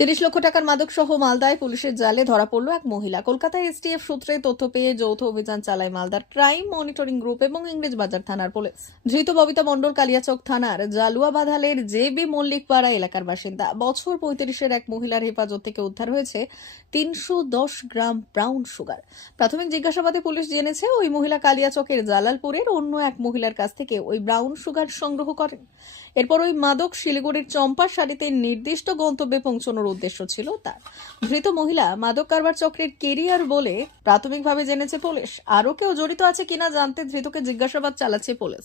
তিরিশ লক্ষ টাকার মাদক সহ মালদায় পুলিশের জালে ধরা পড়ল এক মহিলা। কলকাতায় এসটিএফ সূত্রে তথ্য পেয়ে যৌথ অভিযান চালায় মালদার ক্রাইম মনিটরিং গ্রুপ এবং ইংরেজ বাজার থানার পুলিশ। ধৃত ববিতা মণ্ডল কালিয়াচক থানার জালুয়া বাধালের জে বি মল্লিকপাড়া এলাকার বাসিন্দা। বছর পঁয়ত্রিশের এক মহিলার হেফাজত থেকে উদ্ধার হয়েছে তিনশো দশ গ্রাম ব্রাউন সুগার। প্রাথমিক জিজ্ঞাসাবাদে পুলিশ জেনেছে, ওই মহিলা কালিয়াচকের জালালপুরের অন্য এক মহিলার কাছ থেকে ওই ব্রাউন সুগার সংগ্রহ করেন। এরপর ওই মাদক শিলিগুড়ির চম্পা শাড়িতে নির্দিষ্ট গন্তব্যে পৌঁছানোর উদ্দেশ্য ছিল তার। ধৃত মহিলা মাদক কারবার চক্রের কেরিয়ার বলে প্রাথমিকভাবে জেনেছে পুলিশ। আরও কেউ জড়িত আছে কিনা জানতে ধৃতকে জিজ্ঞাসাবাদ চালাচ্ছে পুলিশ।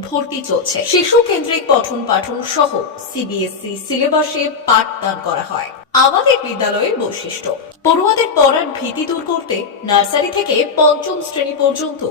ভর্তি চলছে। শিশু পঠন পাঠন সহ পাঠদান করা হয়। আমাদের বিদ্যালয়ের বৈশিষ্ট্য। পড়ুয়াদের পড়ার ভীতি দূর করতে নার্সারি থেকে পঞ্চম শ্রেণি পর্যন্ত